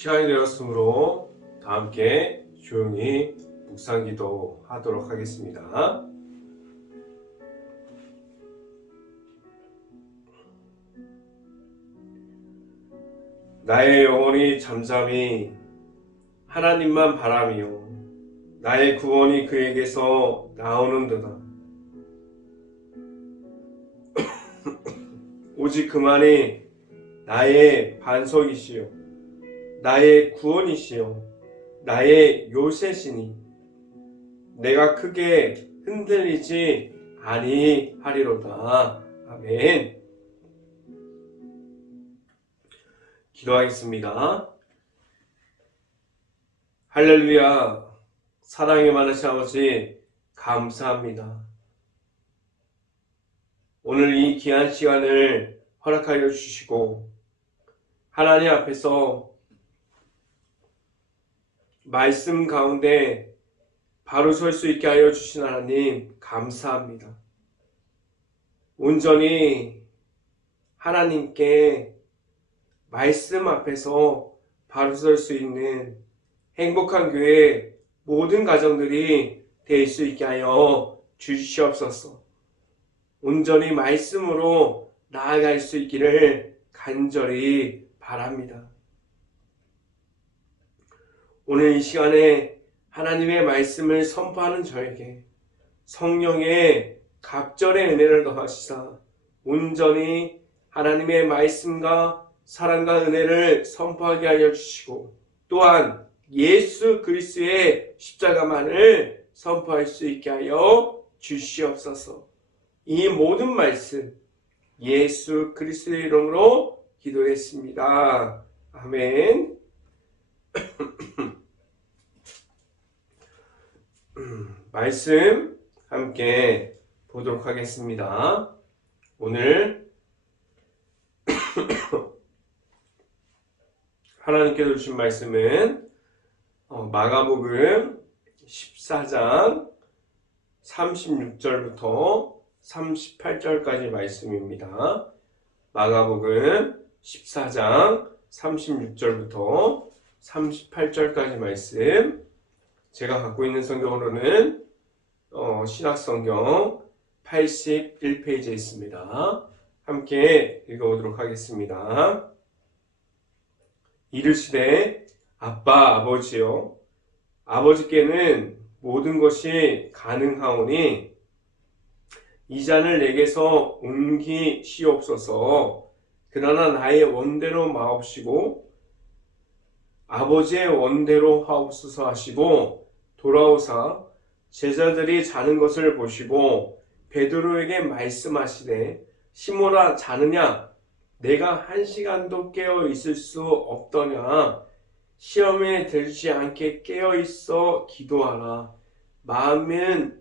시간이 되었으므로 다 함께 조용히 묵상기도 하도록 하겠습니다. 나의 영혼이 잠잠히 하나님만 바라며 나의 구원이 그에게서 나오는도다. 오직 그만이 나의 반석이시요 나의 구원이시요 나의 요새시니 내가 크게 흔들리지 아니하리로다. 아멘. 기도하겠습니다. 할렐루야. 사랑이 많으신 아버지 감사합니다. 오늘 이 귀한 시간을 허락하여 주시고 하나님 앞에서 말씀 가운데 바로 설 수 있게 하여 주신 하나님 감사합니다. 온전히 하나님께 말씀 앞에서 바로 설 수 있는 행복한 교회 모든 가정들이 될 수 있게 하여 주시옵소서. 온전히 말씀으로 나아갈 수 있기를 간절히 바랍니다. 오늘 이 시간에 하나님의 말씀을 선포하는 저에게 성령의 갑절의 은혜를 더하시사 온전히 하나님의 말씀과 사랑과 은혜를 선포하게 하여 주시고 또한 예수 그리스도의 십자가만을 선포할 수 있게 하여 주시옵소서. 이 모든 말씀 예수 그리스도의 이름으로 기도했습니다. 아멘. 말씀 함께 보도록 하겠습니다. 오늘 하나님께서 주신 말씀은 마가복음 14장 36절부터 38절까지 말씀입니다. 마가복음 14장 36절부터 38절까지 말씀, 제가 갖고 있는 성경으로는 신약성경 81페이지에 있습니다. 함께 읽어보도록 하겠습니다. 이르시되 아빠 아버지여 아버지께는 모든 것이 가능하오니 이 잔을 내게서 옮기시옵소서. 그러나 나의 원대로 마옵시고 아버지의 원대로 하옵소서 하시고 돌아오사 제자들이 자는 것을 보시고 베드로에게 말씀하시되 시몬아 자느냐? 내가 1시간도 깨어 있을 수 없더냐? 시험에 들지 않게 깨어 있어 기도하라. 마음에는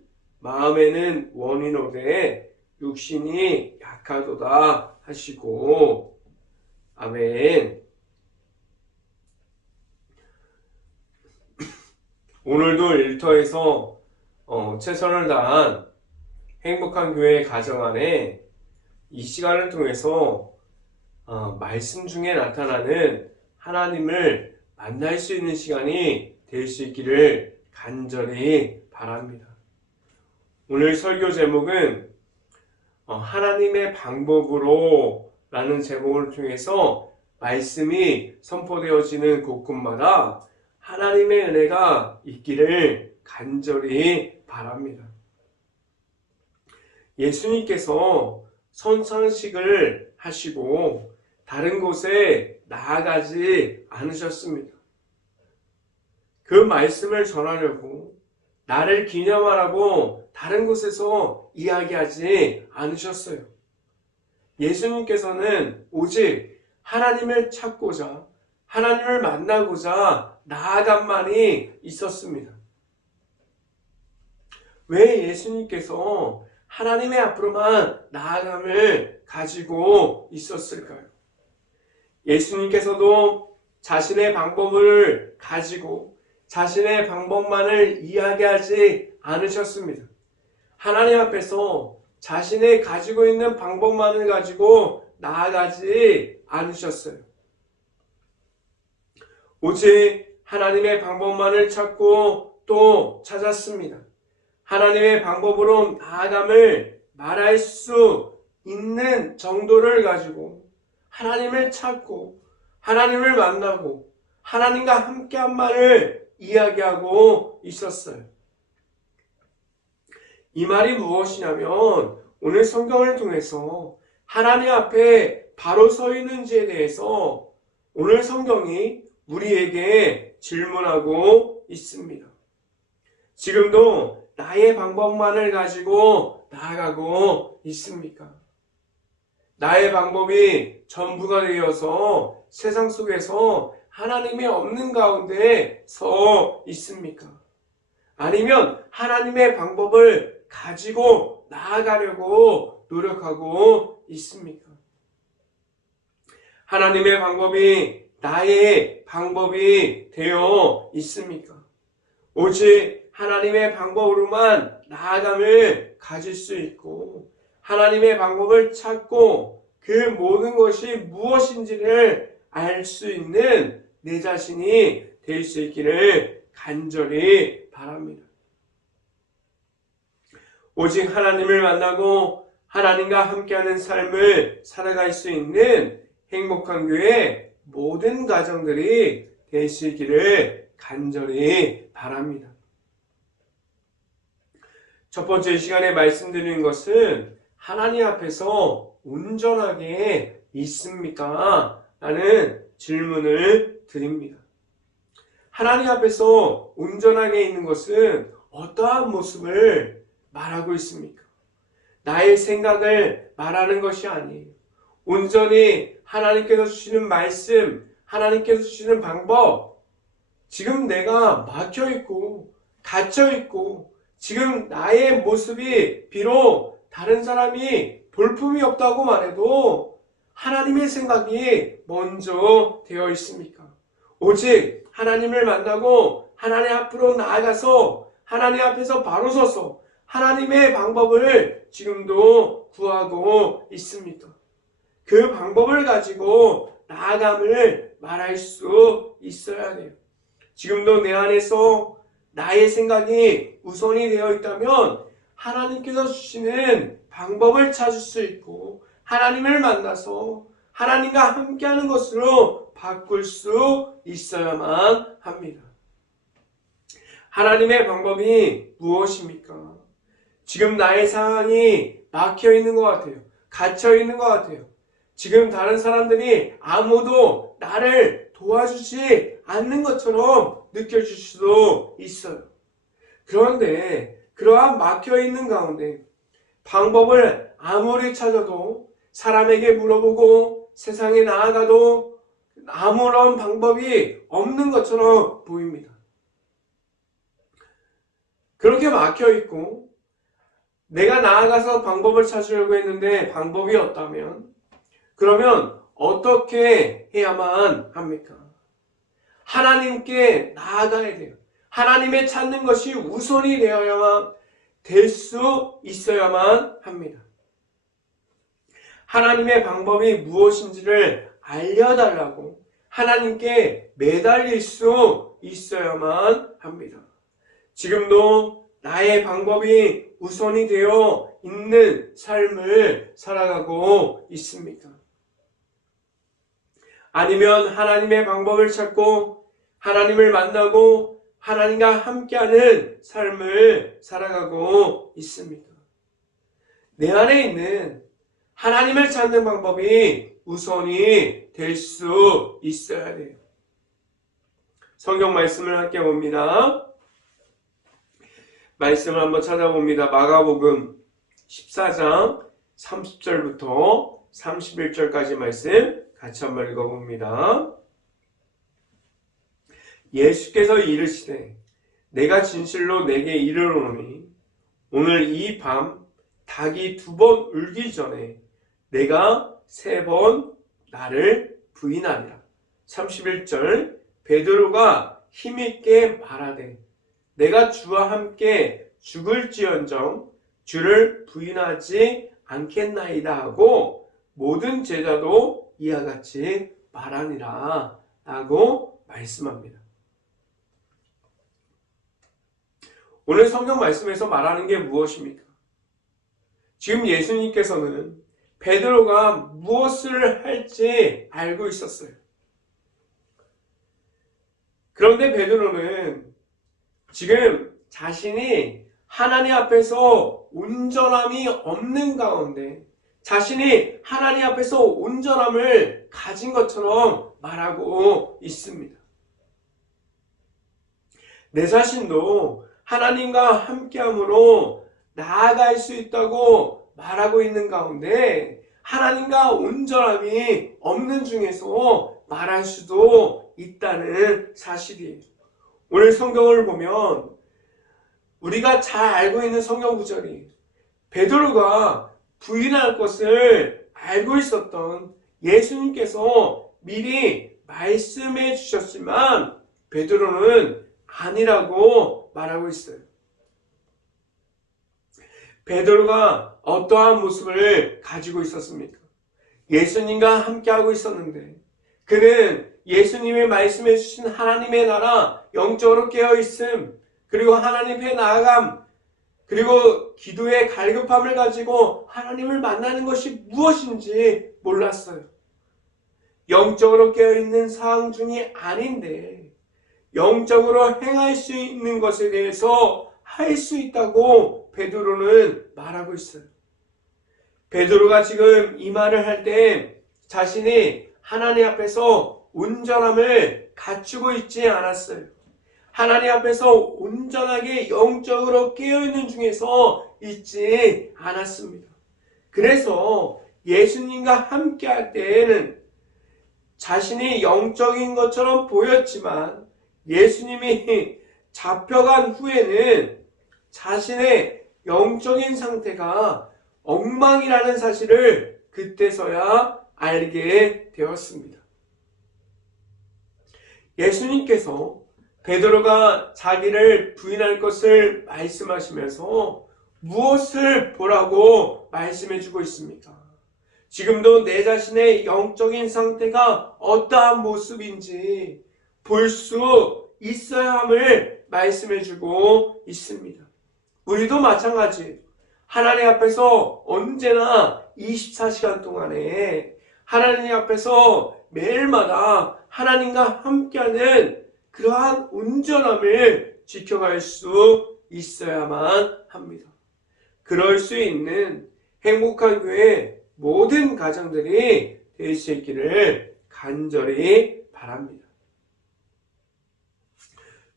원이노되 육신이 약하도다 하시고. 아멘. 오늘도 일터에서 최선을 다한 행복한 교회 가정 안에 이 시간을 통해서 말씀 중에 나타나는 하나님을 만날 수 있는 시간이 될 수 있기를 간절히 바랍니다. 오늘 설교 제목은 하나님의 방법으로 라는 제목을 통해서 말씀이 선포되어지는 곳곳마다 하나님의 은혜가 있기를 간절히 바랍니다. 예수님께서 선창식을 하시고 다른 곳에 나아가지 않으셨습니다. 그 말씀을 전하려고 나를 기념하라고 다른 곳에서 이야기하지 않으셨어요. 예수님께서는 오직 하나님을 찾고자 하나님을 만나고자 나아간만이 있었습니다. 왜 예수님께서 하나님의 앞으로만 나아감을 가지고 있었을까요? 예수님께서도 자신의 방법을 가지고 자신의 방법만을 이야기하지 않으셨습니다. 하나님 앞에서 자신의 가지고 있는 방법만을 가지고 나아가지 않으셨어요. 오직 하나님의 방법만을 찾고 또 찾았습니다. 하나님의 방법으로 나아감을 말할 수 있는 정도를 가지고 하나님을 찾고 하나님을 만나고 하나님과 함께한 말을 이야기하고 있었어요. 이 말이 무엇이냐면 오늘 성경을 통해서 하나님 앞에 바로 서 있는지에 대해서 오늘 성경이 우리에게 질문하고 있습니다. 지금도 나의 방법만을 가지고 나아가고 있습니까? 나의 방법이 전부가 되어서 세상 속에서 하나님이 없는 가운데 서 있습니까? 아니면 하나님의 방법을 가지고 나아가려고 노력하고 있습니까? 하나님의 방법이 나의 방법이 되어 있습니까? 오직 하나님의 방법으로만 나아감을 가질 수 있고 하나님의 방법을 찾고 그 모든 것이 무엇인지를 알 수 있는 내 자신이 될 수 있기를 간절히 바랍니다. 오직 하나님을 만나고 하나님과 함께하는 삶을 살아갈 수 있는 행복한 교회 모든 가정들이 되시기를 간절히 바랍니다. 첫 번째 시간에 말씀드리는 것은 하나님 앞에서 온전하게 있습니까? 라는 질문을 드립니다. 하나님 앞에서 온전하게 있는 것은 어떠한 모습을 말하고 있습니까? 나의 생각을 말하는 것이 아니에요. 온전히 하나님께서 주시는 말씀, 하나님께서 주시는 방법, 지금 내가 막혀있고 갇혀있고 지금 나의 모습이 비록 다른 사람이 볼품이 없다고 말해도 하나님의 생각이 먼저 되어 있습니까? 오직 하나님을 만나고 하나님 앞으로 나아가서 하나님 앞에서 바로 서서 하나님의 방법을 지금도 구하고 있습니까? 그 방법을 가지고 나아감을 말할 수 있어야 돼요. 지금도 내 안에서 나의 생각이 우선이 되어 있다면 하나님께서 주시는 방법을 찾을 수 있고 하나님을 만나서 하나님과 함께하는 것으로 바꿀 수 있어야만 합니다. 하나님의 방법이 무엇입니까? 지금 나의 상황이 막혀 있는 것 같아요. 갇혀 있는 것 같아요. 지금 다른 사람들이 아무도 나를 도와주지 않는 것처럼 느껴질 수도 있어요. 그런데 그러한 막혀 있는 가운데 방법을 아무리 찾아도 사람에게 물어보고 세상에 나아가도 아무런 방법이 없는 것처럼 보입니다. 그렇게 막혀 있고 내가 나아가서 방법을 찾으려고 했는데 방법이 없다면 그러면 어떻게 해야만 합니까? 하나님께 나아가야 돼요. 하나님의 찾는 것이 우선이 되어야만 될 수 있어야만 합니다. 하나님의 방법이 무엇인지를 알려달라고 하나님께 매달릴 수 있어야만 합니다. 지금도 나의 방법이 우선이 되어 있는 삶을 살아가고 있습니까? 아니면 하나님의 방법을 찾고 하나님을 만나고 하나님과 함께하는 삶을 살아가고 있습니까? 내 안에 있는 하나님을 찾는 방법이 우선이 될 수 있어야 돼요. 성경 말씀을 함께 봅니다. 말씀을 한번 찾아봅니다. 마가복음 14장 30절부터 31절까지 말씀 같이 한번 읽어봅니다. 예수께서 이르시되 내가 진실로 내게 이르노니 오늘 이 밤 닭이 2번 울기 전에 내가 3번 나를 부인하리라. 31절 베드로가 힘있게 말하되 내가 주와 함께 죽을지언정 주를 부인하지 않겠나이다 하고 모든 제자도 이와 같이 말하니라 라고 말씀합니다. 오늘 성경 말씀에서 말하는 게 무엇입니까? 지금 예수님께서는 베드로가 무엇을 할지 알고 있었어요. 그런데 베드로는 지금 자신이 하나님 앞에서 온전함이 없는 가운데 자신이 하나님 앞에서 온전함을 가진 것처럼 말하고 있습니다. 내 자신도 하나님과 함께함으로 나아갈 수 있다고 말하고 있는 가운데 하나님과 온전함이 없는 중에서 말할 수도 있다는 사실이에요. 오늘 성경을 보면 우리가 잘 알고 있는 성경 구절이 베드로가 부인할 것을 알고 있었던 예수님께서 미리 말씀해 주셨지만 베드로는 아니라고 말하고 있어요. 베드로가 어떠한 모습을 가지고 있었습니까? 예수님과 함께하고 있었는데 그는 예수님이 말씀해 주신 하나님의 나라 영적으로 깨어있음 그리고 하나님께 나아감 그리고 기도의 갈급함을 가지고 하나님을 만나는 것이 무엇인지 몰랐어요. 영적으로 깨어있는 상황 중이 아닌데 영적으로 행할 수 있는 것에 대해서 할 수 있다고 베드로는 말하고 있어요. 베드로가 지금 이 말을 할 때 자신이 하나님 앞에서 온전함을 갖추고 있지 않았어요. 하나님 앞에서 온전하게 영적으로 깨어있는 중에서 있지 않았습니다. 그래서 예수님과 함께 할 때에는 자신이 영적인 것처럼 보였지만 예수님이 잡혀간 후에는 자신의 영적인 상태가 엉망이라는 사실을 그때서야 알게 되었습니다. 예수님께서 베드로가 자기를 부인할 것을 말씀하시면서 무엇을 보라고 말씀해 주고 있습니까? 지금도 내 자신의 영적인 상태가 어떠한 모습인지 볼 수 있어야 함을 말씀해 주고 있습니다. 우리도 마찬가지 하나님 앞에서 언제나 24시간 동안에 하나님 앞에서 매일마다 하나님과 함께하는 그러한 온전함을 지켜갈 수 있어야만 합니다. 그럴 수 있는 행복한 교회 모든 가정들이 될 수 있기를 간절히 바랍니다.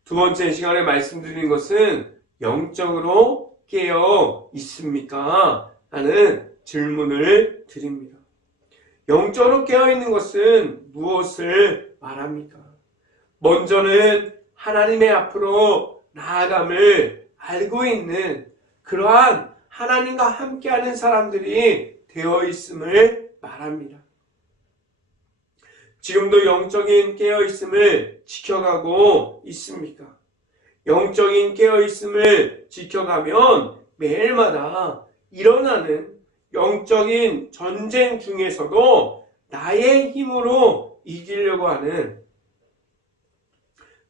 두 번째 시간에 말씀드린 것은 영적으로 깨어 있습니까? 하는 질문을 드립니다. 영적으로 깨어 있는 것은 무엇을 말합니까? 먼저는 하나님의 앞으로 나아감을 알고 있는 그러한 하나님과 함께하는 사람들이 되어 있음을 말합니다. 지금도 영적인 깨어있음을 지켜가고 있습니까? 영적인 깨어있음을 지켜가면 매일마다 일어나는 영적인 전쟁 중에서도 나의 힘으로 이기려고 하는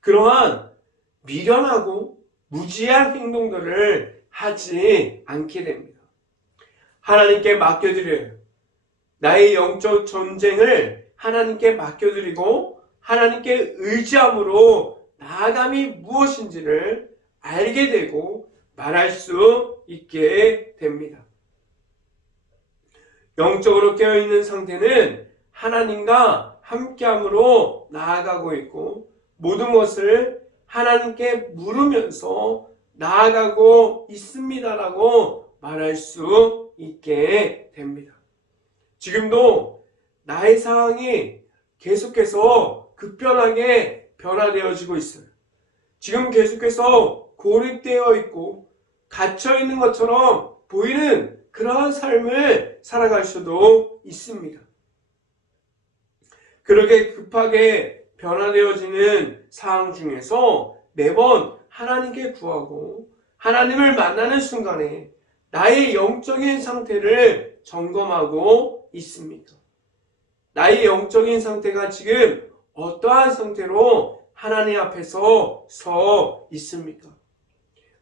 그러한 미련하고 무지한 행동들을 하지 않게 됩니다. 하나님께 맡겨드려요. 나의 영적 전쟁을 하나님께 맡겨드리고 하나님께 의지함으로 나아감이 무엇인지를 알게 되고 말할 수 있게 됩니다. 영적으로 깨어있는 상태는 하나님과 함께함으로 나아가고 있고 모든 것을 하나님께 물으면서 나아가고 있습니다라고 말할 수 있게 됩니다. 지금도 나의 상황이 계속해서 급변하게 변화되어지고 있어요. 지금 계속해서 고립되어 있고 갇혀 있는 것처럼 보이는 그러한 삶을 살아갈 수도 있습니다. 그렇게 급하게 변화되어지는 상황 중에서 매번 하나님께 구하고 하나님을 만나는 순간에 나의 영적인 상태를 점검하고 있습니까? 나의 영적인 상태가 지금 어떠한 상태로 하나님 앞에서 서 있습니까?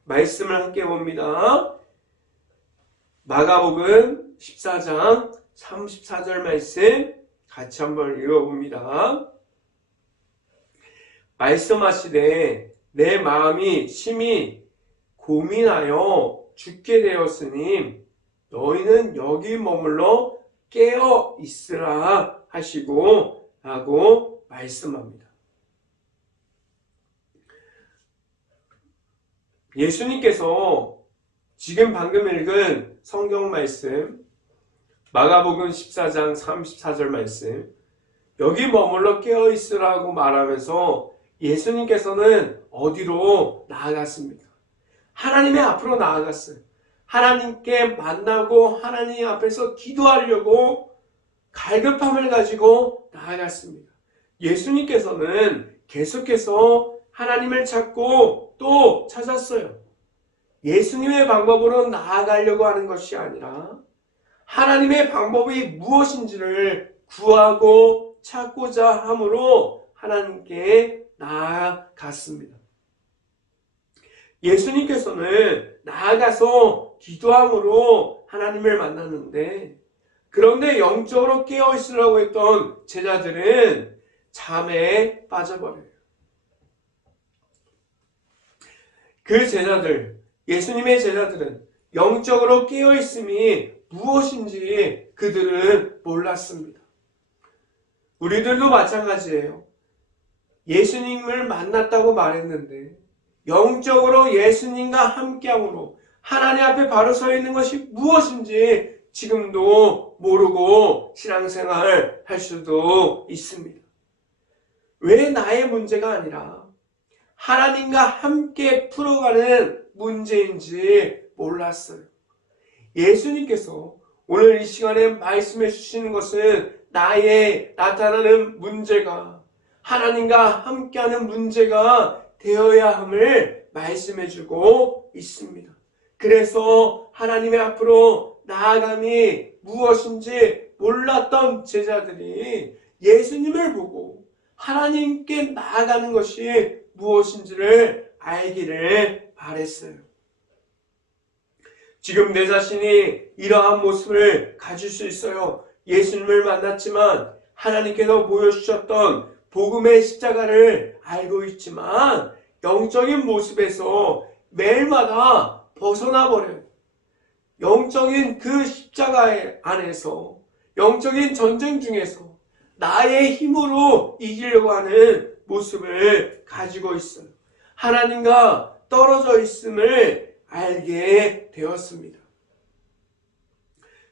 말씀을 함께 봅니다. 마가복음 14장 34절 말씀 같이 한번 읽어봅니다. 말씀하시되 내 마음이 심히 고민하여 죽게 되었으니 너희는 여기 머물러 깨어 있으라 하시고 라고 말씀합니다. 예수님께서 지금 방금 읽은 성경 말씀 마가복음 14장 34절 말씀 여기 머물러 깨어 있으라고 말하면서 예수님께서는 어디로 나아갔습니까? 하나님의 앞으로 나아갔어요. 하나님께 만나고 하나님 앞에서 기도하려고 갈급함을 가지고 나아갔습니다. 예수님께서는 계속해서 하나님을 찾고 또 찾았어요. 예수님의 방법으로 나아가려고 하는 것이 아니라 하나님의 방법이 무엇인지를 구하고 찾고자 함으로 하나님께 나아갔습니다. 예수님께서는 나아가서 기도함으로 하나님을 만났는데 그런데 영적으로 깨어있으라고 했던 제자들은 잠에 빠져버려요. 그 제자들, 예수님의 제자들은 영적으로 깨어있음이 무엇인지 그들은 몰랐습니다. 우리들도 마찬가지예요. 예수님을 만났다고 말했는데 영적으로 예수님과 함께함으로 하나님 앞에 바로 서 있는 것이 무엇인지 지금도 모르고 신앙생활을 할 수도 있습니다. 왜 나의 문제가 아니라 하나님과 함께 풀어가는 문제인지 몰랐어요. 예수님께서 오늘 이 시간에 말씀해 주시는 것은 나의 나타나는 문제가 하나님과 함께하는 문제가 되어야 함을 말씀해 주고 있습니다. 그래서 하나님의 앞으로 나아감이 무엇인지 몰랐던 제자들이 예수님을 보고 하나님께 나아가는 것이 무엇인지를 알기를 바랬어요. 지금 내 자신이 이러한 모습을 가질 수 있어요. 예수님을 만났지만 하나님께서 보여주셨던 복음의 십자가를 알고 있지만 영적인 모습에서 매일마다 벗어나 버려요. 영적인 그 십자가 안에서 영적인 전쟁 중에서 나의 힘으로 이기려고 하는 모습을 가지고 있어요. 하나님과 떨어져 있음을 알게 되었습니다.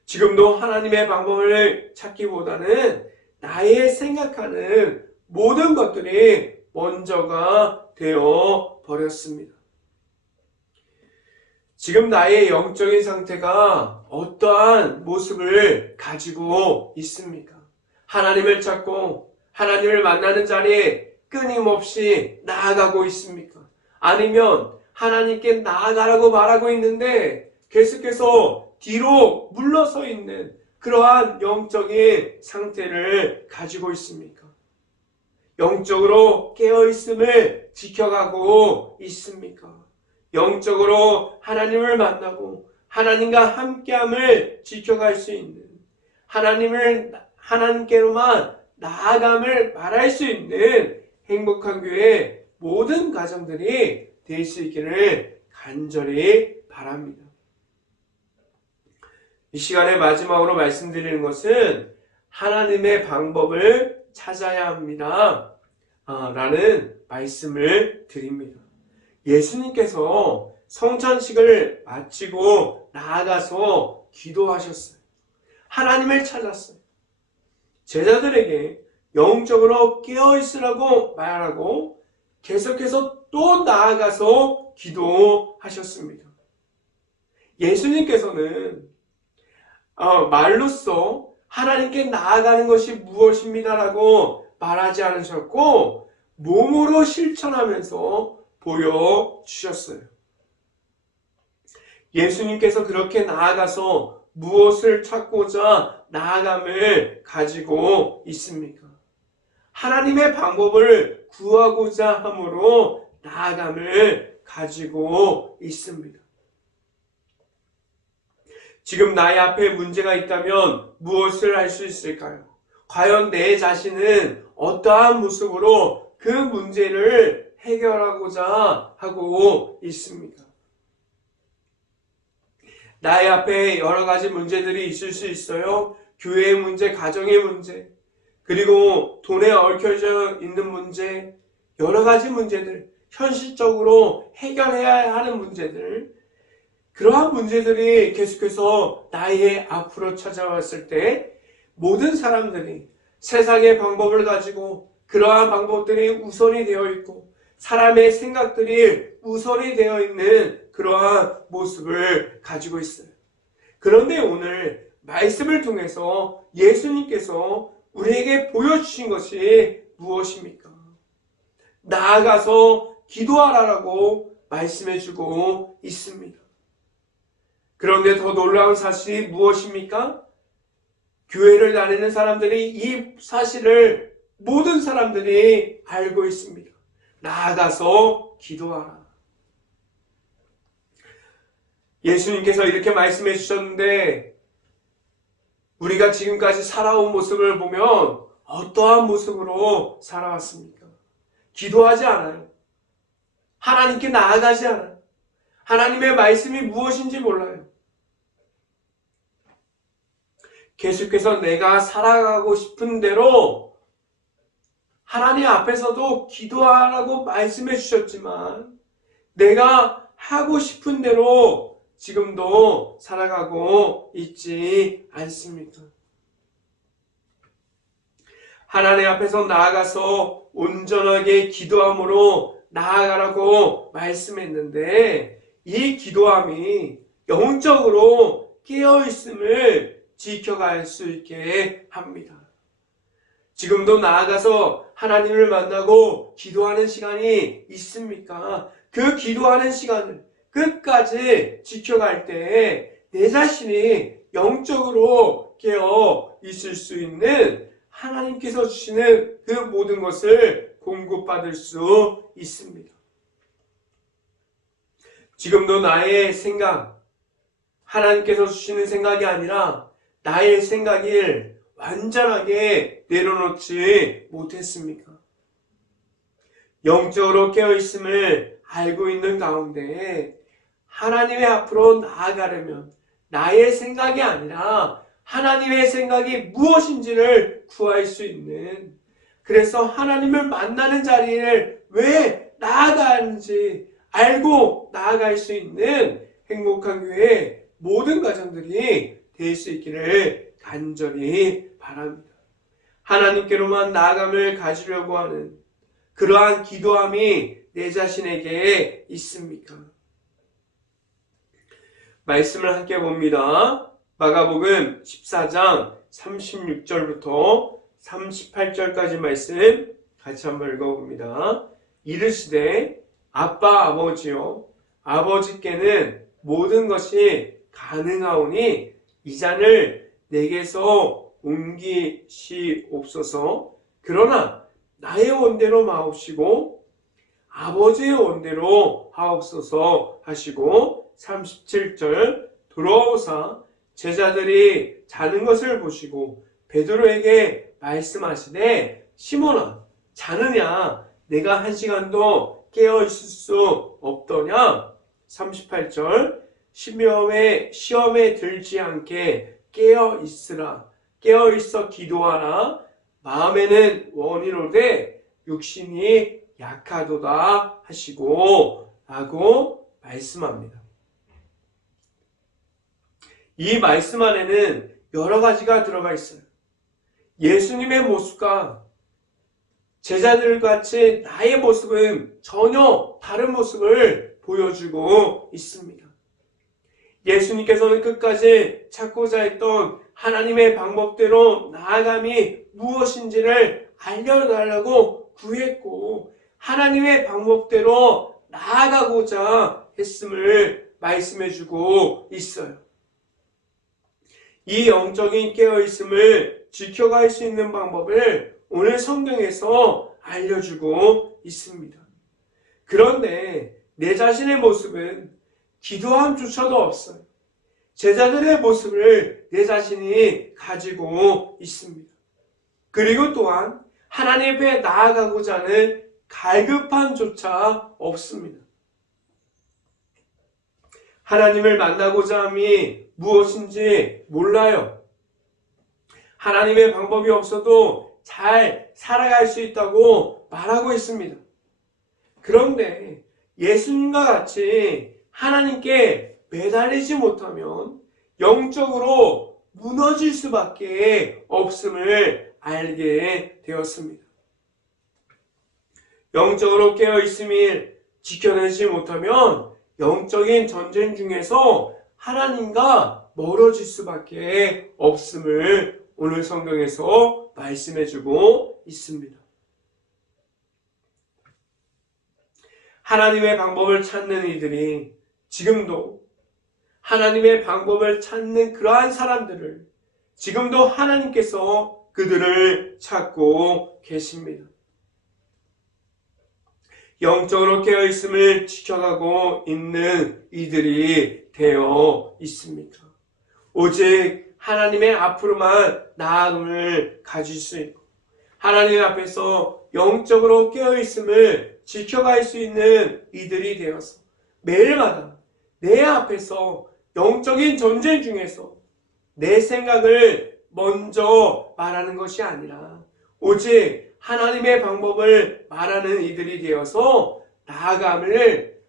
지금도 하나님의 방법을 찾기보다는 나의 생각하는 모든 것들이 먼저가 되어 버렸습니다. 지금 나의 영적인 상태가 어떠한 모습을 가지고 있습니까? 하나님을 찾고 하나님을 만나는 자리에 끊임없이 나아가고 있습니까? 아니면 하나님께 나아가라고 말하고 있는데 계속해서 뒤로 물러서 있는 그러한 영적인 상태를 가지고 있습니까? 영적으로 깨어있음을 지켜가고 있습니까? 영적으로 하나님을 만나고 하나님과 함께함을 지켜갈 수 있는 하나님께로만 나아감을 말할 수 있는 행복한 교회 모든 가정들이 될 수 있기를 간절히 바랍니다. 이 시간에 마지막으로 말씀드리는 것은 하나님의 방법을 찾아야 합니다. 라는 말씀을 드립니다. 예수님께서 성찬식을 마치고 나아가서 기도하셨어요. 하나님을 찾았어요. 제자들에게 영적으로 깨어있으라고 말하고 계속해서 또 나아가서 기도하셨습니다. 예수님께서는 말로써 하나님께 나아가는 것이 무엇입니다라고 말하지 않으셨고 몸으로 실천하면서 보여주셨어요. 예수님께서 그렇게 나아가서 무엇을 찾고자 나아감을 가지고 있습니까? 하나님의 방법을 구하고자 함으로 나아감을 가지고 있습니다. 지금 나의 앞에 문제가 있다면 무엇을 할 수 있을까요? 과연 내 자신은 어떠한 모습으로 그 문제를 해결하고자 하고 있습니까? 나의 앞에 여러 가지 문제들이 있을 수 있어요. 교회의 문제, 가정의 문제, 그리고 돈에 얽혀져 있는 문제, 여러 가지 문제들, 현실적으로 해결해야 하는 문제들, 그러한 문제들이 계속해서 나의 앞으로 찾아왔을 때 모든 사람들이 세상의 방법을 가지고 그러한 방법들이 우선이 되어 있고 사람의 생각들이 우선이 되어 있는 그러한 모습을 가지고 있어요. 그런데 오늘 말씀을 통해서 예수님께서 우리에게 보여주신 것이 무엇입니까? 나아가서 기도하라라고 말씀해주고 있습니다. 그런데 더 놀라운 사실이 무엇입니까? 교회를 다니는 사람들이 이 사실을 모든 사람들이 알고 있습니다. 나아가서 기도하라. 예수님께서 이렇게 말씀해 주셨는데 우리가 지금까지 살아온 모습을 보면 어떠한 모습으로 살아왔습니까? 기도하지 않아요. 하나님께 나아가지 않아요. 하나님의 말씀이 무엇인지 몰라요. 계속해서 내가 살아가고 싶은 대로 하나님 앞에서도 기도하라고 말씀해 주셨지만 내가 하고 싶은 대로 지금도 살아가고 있지 않습니까? 하나님 앞에서 나아가서 온전하게 기도함으로 나아가라고 말씀했는데 이 기도함이 영적으로 깨어있음을 지켜갈 수 있게 합니다. 지금도 나아가서 하나님을 만나고 기도하는 시간이 있습니까? 그 기도하는 시간을 끝까지 지켜갈 때 내 자신이 영적으로 깨어 있을 수 있는 하나님께서 주시는 그 모든 것을 공급받을 수 있습니다. 지금도 나의 생각, 하나님께서 주시는 생각이 아니라 나의 생각을 완전하게 내려놓지 못했습니까? 영적으로 깨어있음을 알고 있는 가운데 하나님의 앞으로 나아가려면 나의 생각이 아니라 하나님의 생각이 무엇인지를 구할 수 있는, 그래서 하나님을 만나는 자리를 왜 나아가는지 알고 나아갈 수 있는 행복한 교회 모든 가정들이 될 수 있기를 간절히 바랍니다. 하나님께로만 나아감을 가지려고 하는 그러한 기도함이 내 자신에게 있습니까? 말씀을 함께 봅니다. 마가복음 14장 36절부터 38절까지 말씀 같이 한번 읽어봅니다. 이르시되 아빠 아버지여, 아버지께는 모든 것이 가능하오니 이 잔을 내게서 옮기시옵소서. 그러나 나의 원대로 마옵시고 아버지의 원대로 하옵소서 하시고 37절 돌아오사 제자들이 자는 것을 보시고 베드로에게 말씀하시되 시몬아 자느냐? 내가 한 시간도 깨어 있을 수 없더냐? 38절 시험에 들지 않게 깨어 있으라. 깨어 있어 기도하라. 마음에는 원이로되 육신이 약하도다 하시고 라고 말씀합니다. 이 말씀 안에는 여러 가지가 들어가 있어요. 예수님의 모습과 제자들같이 나의 모습은 전혀 다른 모습을 보여주고 있습니다. 예수님께서는 끝까지 찾고자 했던 하나님의 방법대로 나아감이 무엇인지를 알려달라고 구했고 하나님의 방법대로 나아가고자 했음을 말씀해주고 있어요. 이 영적인 깨어있음을 지켜갈 수 있는 방법을 오늘 성경에서 알려주고 있습니다. 그런데 내 자신의 모습은 기도함조차도 없어요. 제자들의 모습을 내 자신이 가지고 있습니다. 그리고 또한 하나님 앞에 나아가고자 하는 갈급함조차 없습니다. 하나님을 만나고자 함이 무엇인지 몰라요. 하나님의 방법이 없어도 잘 살아갈 수 있다고 말하고 있습니다. 그런데 예수님과 같이 하나님께 매달리지 못하면 영적으로 무너질 수밖에 없음을 알게 되었습니다. 영적으로 깨어있음을 지켜내지 못하면 영적인 전쟁 중에서 하나님과 멀어질 수밖에 없음을 오늘 성경에서 말씀해주고 있습니다. 하나님의 방법을 찾는 이들이 지금도 하나님의 방법을 찾는 그러한 사람들을 지금도 하나님께서 그들을 찾고 계십니다. 영적으로 깨어있음을 지켜가고 있는 이들이 되어 있습니다. 오직 하나님의 앞으로만 나아감을 가질 수 있고 하나님 앞에서 영적으로 깨어있음을 지켜갈 수 있는 이들이 되어서 매일마다 내 앞에서 영적인 전쟁 중에서 내 생각을 먼저 말하는 것이 아니라 오직 하나님의 방법을 말하는 이들이 되어서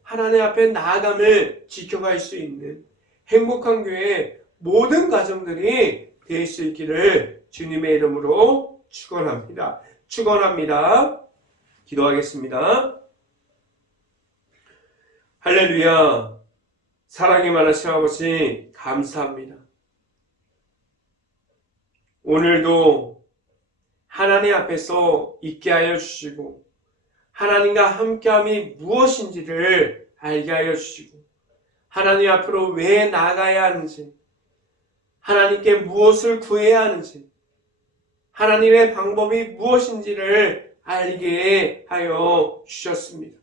하나님 앞에 나아감을 지켜갈 수 있는 행복한 교회 모든 가정들이 될 수 있기를 주님의 이름으로 축원합니다. 기도하겠습니다. 할렐루야. 사랑이 많으신 아버지 감사합니다. 오늘도 하나님 앞에서 있게 하여 주시고 하나님과 함께함이 무엇인지를 알게 하여 주시고 하나님 앞으로 왜 나아가야 하는지 하나님께 무엇을 구해야 하는지 하나님의 방법이 무엇인지를 알게 하여 주셨습니다.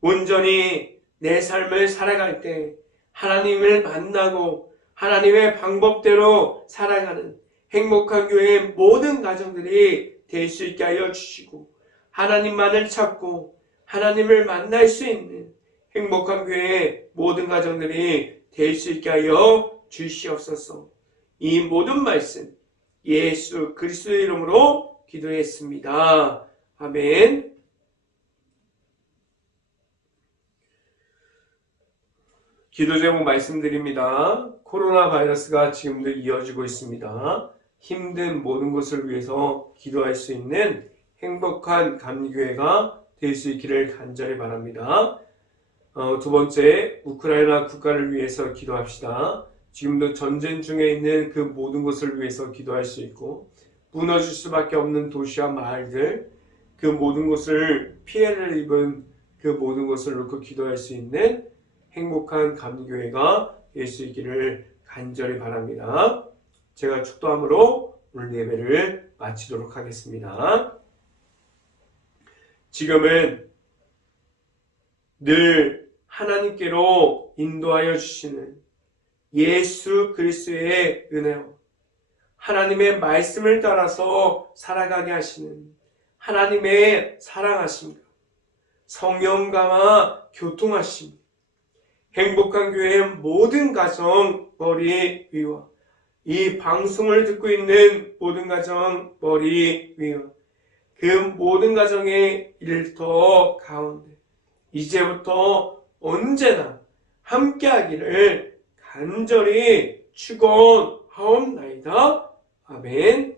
온전히 내 삶을 살아갈 때 하나님을 만나고 하나님의 방법대로 살아가는 행복한 교회의 모든 가정들이 될 수 있게 하여 주시고 하나님만을 찾고 하나님을 만날 수 있는 행복한 교회의 모든 가정들이 될 수 있게 하여 주시옵소서. 이 모든 말씀 예수 그리스도의 이름으로 기도했습니다. 아멘. 기도 제목 말씀드립니다. 코로나 바이러스가 지금도 이어지고 있습니다. 힘든 모든 것을 위해서 기도할 수 있는 행복한 감리교회가 될 수 있기를 간절히 바랍니다. 두 번째, 우크라이나 국가를 위해서 기도합시다. 지금도 전쟁 중에 있는 그 모든 것을 위해서 기도할 수 있고 무너질 수밖에 없는 도시와 마을들, 그 모든 것을 피해를 입은 그 모든 것을 놓고 기도할 수 있는 행복한 감리교회가 될 수 있기를 간절히 바랍니다. 제가 축도함으로 오늘 예배를 마치도록 하겠습니다. 지금은 늘 하나님께로 인도하여 주시는 예수 그리스도의 은혜와 하나님의 말씀을 따라서 살아가게 하시는 하나님의 사랑하심과 성령감화 교통하심, 행복한 교회의 모든 가정 머리 위와 이 방송을 듣고 있는 모든 가정 머리 위와 그 모든 가정의 일터 가운데 이제부터 언제나 함께하기를 간절히 축원하옵나이다. 아멘.